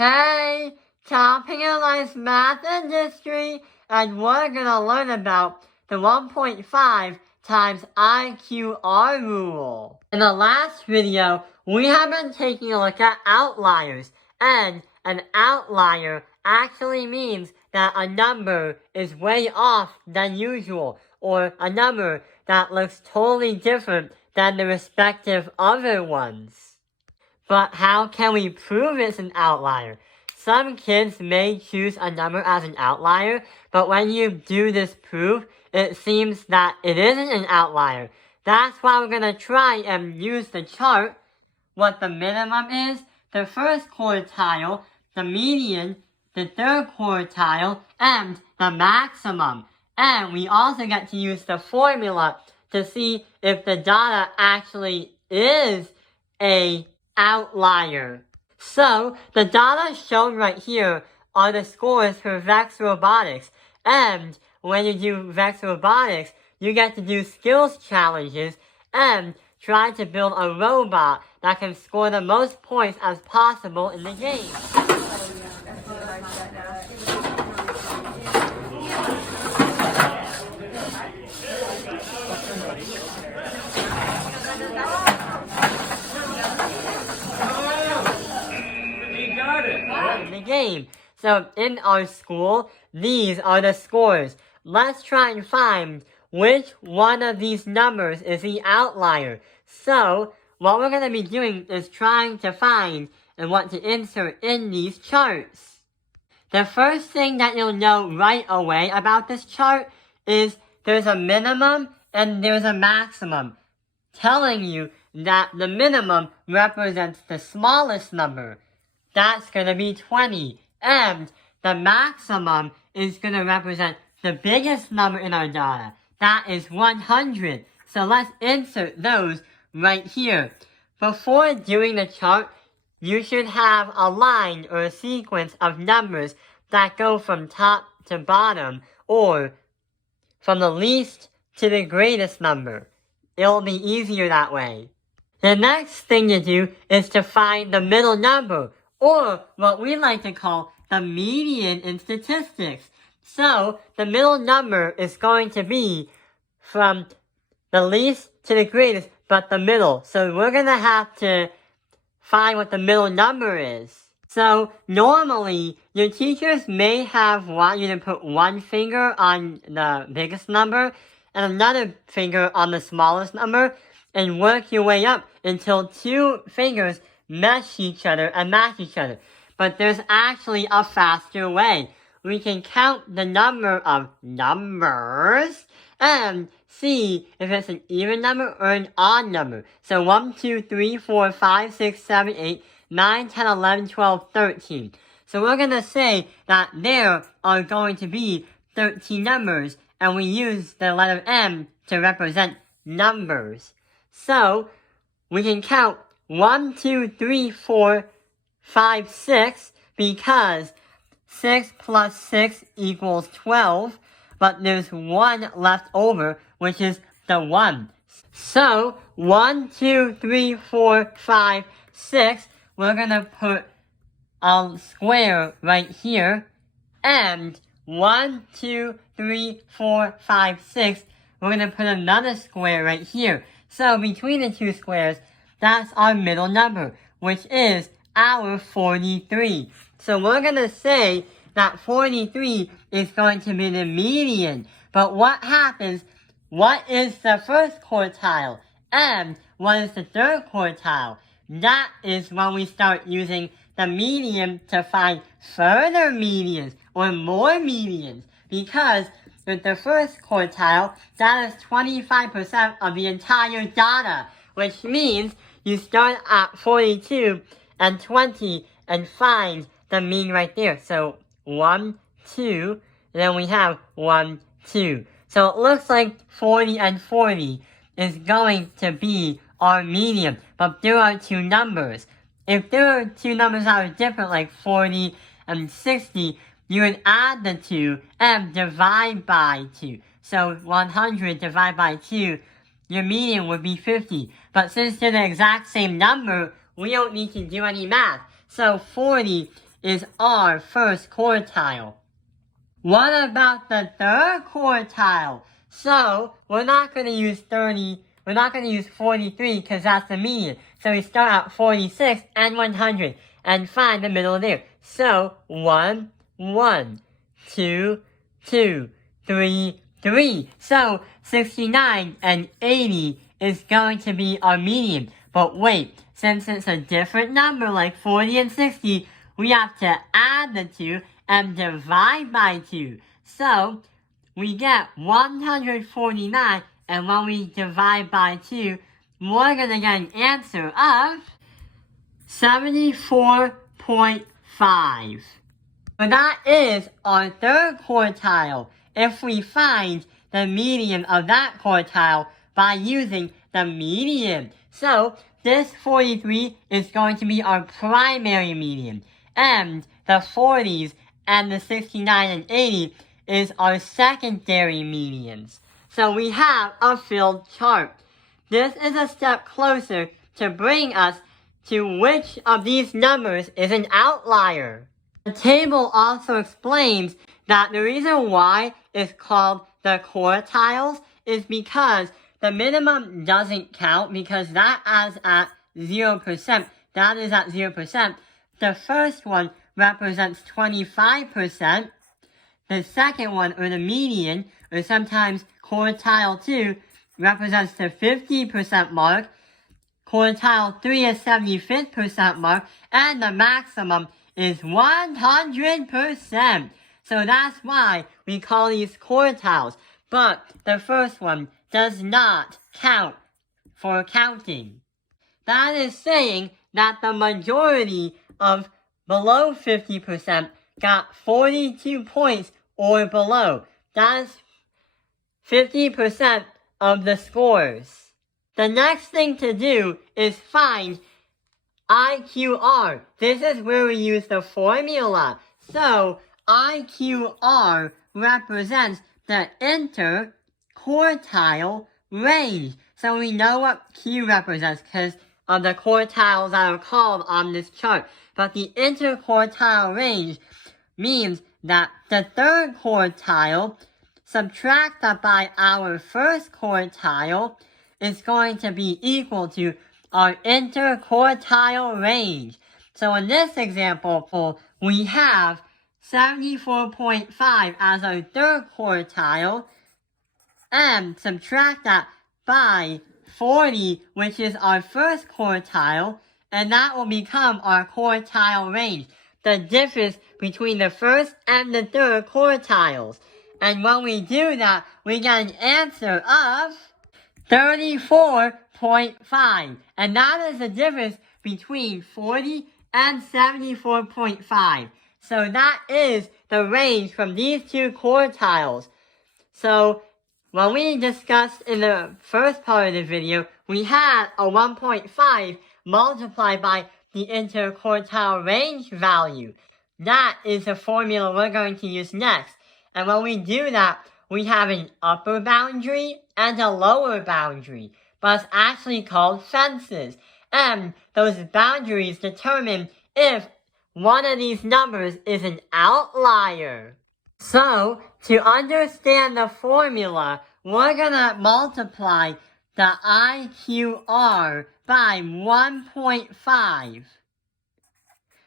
Hey, topping analyze math and history, and we're gonna learn about the 1.5 times IQR rule. In the last video, we have been taking a look at outliers, and an outlier actually means that a number is way off than usual, or a number that looks totally different than the respective other ones. But how can we prove it's an outlier? Some kids may choose a number as an outlier, but when you do this proof, it seems that it isn't an outlier. That's why we're going to try and use the chart, what the minimum is, the first quartile, the median, the third quartile, and the maximum. And we also get to use the formula to see if the data actually is a outlier. So, the data shown right here are the scores for Vex Robotics, and when you do Vex Robotics, you get to do skills challenges and try to build a robot that can score the most points as possible in the game. Game. So in our school, these are the scores. Let's try and find which one of these numbers is the outlier. So what we're going to be doing is trying to find and what to insert in these charts. The first thing that you'll know right away about this chart is there's a minimum and there's a maximum, telling you that the minimum represents the smallest number. That's going to be 20. And the maximum is going to represent the biggest number in our data. That is 100. So let's insert those right here. Before doing the chart, you should have a line or a sequence of numbers that go from top to bottom, or from the least to the greatest number. It'll be easier that way. The next thing to do is to find the middle number, or what we like to call the median in statistics. So, the middle number is going to be from the least to the greatest, but the middle. So we're going to have to find what the middle number is. So, normally, your teachers may want you to put one finger on the biggest number and another finger on the smallest number, and work your way up until two fingers mesh each other and match each other. But there's actually a faster way. We can count the number of numbers and see if it's an even number or an odd number. So 1, 2, 3, 4, 5, 6, 7, 8, 9, 10, 11, 12, 13. So we're going to say that there are going to be 13 numbers, and we use the letter M to represent numbers. So we can count 1, 2, 3, 4, 5, 6, because 6 plus 6 equals 12, but there's 1 left over, which is the 1. So, 1, 2, 3, 4, 5, 6, we're gonna put a square right here, and 1, 2, 3, 4, 5, 6, we're gonna put another square right here. So, between the two squares, that's our middle number, which is our 43. So we're going to say that 43 is going to be the median. But what happens? What is the first quartile? And what is the third quartile? That is when we start using the median to find further medians or more medians. Because with the first quartile, that is 25% of the entire data, which means you start at 42 and 20 and find the mean right there. So 1, 2, and then we have 1, 2. So it looks like 40 and 40 is going to be our median. But there are two numbers. If there are two numbers that are different, like 40 and 60, you would add the two and divide by 2. So 100 divided by 2, your median would be 50. But since they're the exact same number, we don't need to do any math. So 40 is our first quartile. What about the third quartile? So, we're not going to use 30, we're not going to use 43 because that's the median. So we start at 46 and 100 and find the middle there. So, 1, 1, 2, 2, 3, 3. So, 69 and 80 is going to be our median. But wait, since it's a different number like 40 and 60, we have to add the 2 and divide by 2. So, we get 149, and when we divide by 2, we're going to get an answer of 74.5. So that is our third quartile if we find the median of that quartile by using the median. So, this 43 is going to be our primary median, and the 40s and the 69 and 80 is our secondary medians. So we have a filled chart. This is a step closer to bring us to which of these numbers is an outlier. The table also explains that the reason why it's called the quartiles is because the minimum doesn't count because that is at 0%. That is at 0%. The first one represents 25%. The second one, or the median, or sometimes quartile 2, represents the 50% mark. Quartile 3 is 75th% mark. And the maximum is 100%. So that's why we call these quartiles. But the first one does not count for counting. That is saying that the majority of below 50% got 42 points or below. That's 50% of the scores. The next thing to do is find IQR. This is where we use the formula. So, IQR represents the interquartile range. So we know what Q represents because of the quartiles that are called on this chart. But the interquartile range means that the third quartile subtracted by our first quartile is going to be equal to our interquartile range. So in this example, we have 74.5 as our third quartile, and subtract that by 40, which is our first quartile, and that will become our quartile range, the difference between the first and the third quartiles. And when we do that, we get an answer of 34.5. And that is the difference between 40 and 74.5. So that is the range from these two quartiles. So when we discussed in the first part of the video, we had a 1.5 multiplied by the interquartile range value. That is the formula we're going to use next. And when we do that, we have an upper boundary and a lower boundary. But it's actually called fences. And those boundaries determine if one of these numbers is an outlier. So, to understand the formula, we're going to multiply the IQR by 1.5.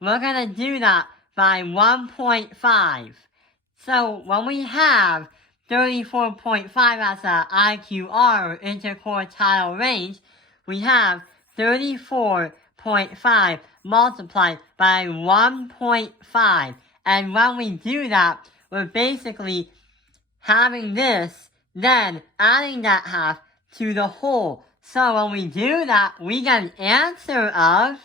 We're going to do that by 1.5. So, when we have 34.5 as the IQR, or interquartile range, we have 34.5 multiplied by 1.5. And when we do that, we're basically having this, then adding that half to the whole. So when we do that, we get an answer of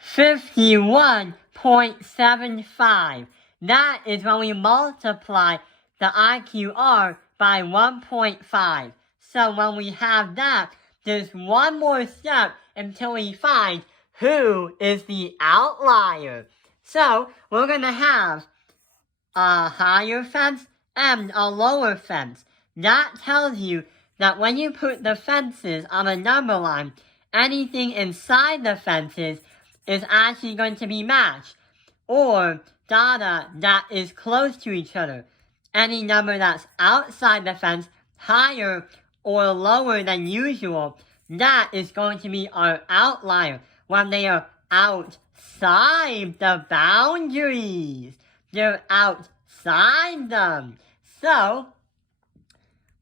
51.75. That is when we multiply the IQR by 1.5. So when we have that, there's one more step until we find who is the outlier. So we're going to have a higher fence and a lower fence. That tells you that when you put the fences on a number line, anything inside the fences is actually going to be matched. or data that is close to each other. Any number that's outside the fence, higher or lower than usual, that is going to be our outlier when they are outside the boundaries. They're outside them. So,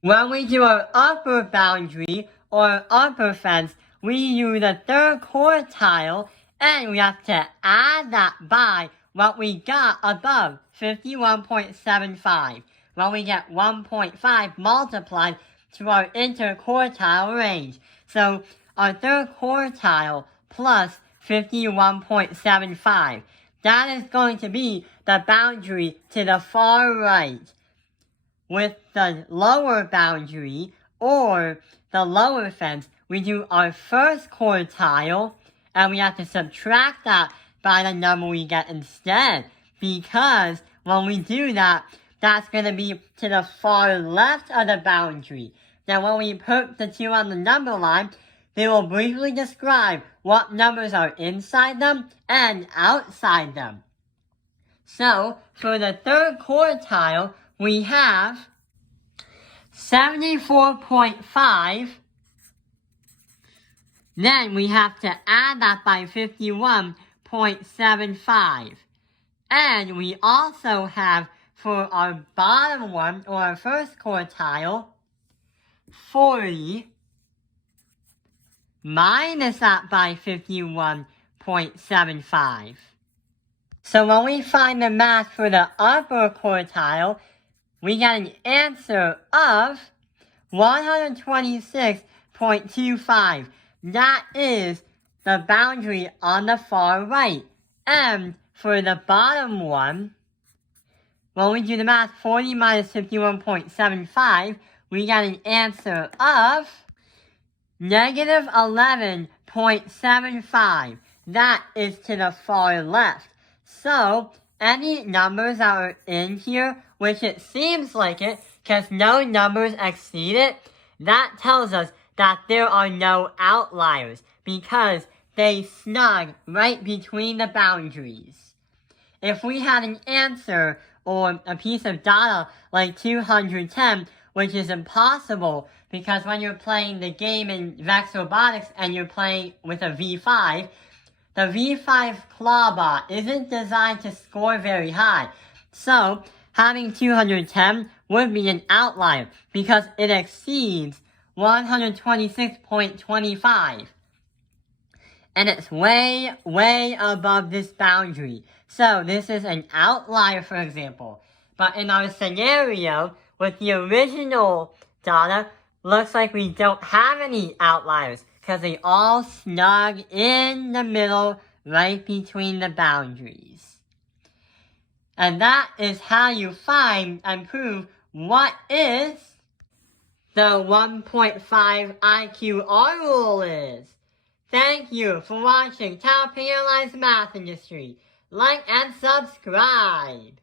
when we do our upper boundary or upper fence, we use the third quartile and we have to add that by what we got above, 51.75. Well, we get 1.5 multiplied to our interquartile range. So our third quartile plus 51.75. That is going to be the boundary to the far right. With the lower boundary or the lower fence, we do our first quartile and we have to subtract that by the number we get instead. Because when we do that, that's going to be to the far left of the boundary. Then when we put the two on the number line, they will briefly describe what numbers are inside them and outside them. So, for the third quartile, we have 74.5. Then we have to add that by 51.75. And we also have, for our bottom one, or our first quartile, 40 minus that by 51.75. So when we find the math for the upper quartile, we get an answer of 126.25. That is the boundary on the far right. And for the bottom one, when we do the math, 40 minus 51.75, we get an answer of negative 11.75. That is to the far left. So, any numbers that are in here, which it seems like it, because no numbers exceed it, that tells us that there are no outliers, because they snug right between the boundaries. If we had an answer or a piece of data like 210, which is impossible, because when you're playing the game in Vex Robotics and you're playing with a V5, the V5 Clawbot isn't designed to score very high. So, having 210 would be an outlier because it exceeds 126.25. And it's way, way above this boundary. So, this is an outlier, for example. But in our scenario, with the original data, looks like we don't have any outliers, because they all snug in the middle, right between the boundaries. And that is how you find and prove what is the 1.5 IQR rule is. Thank you for watching Top Analyze Math Industry. Like and subscribe.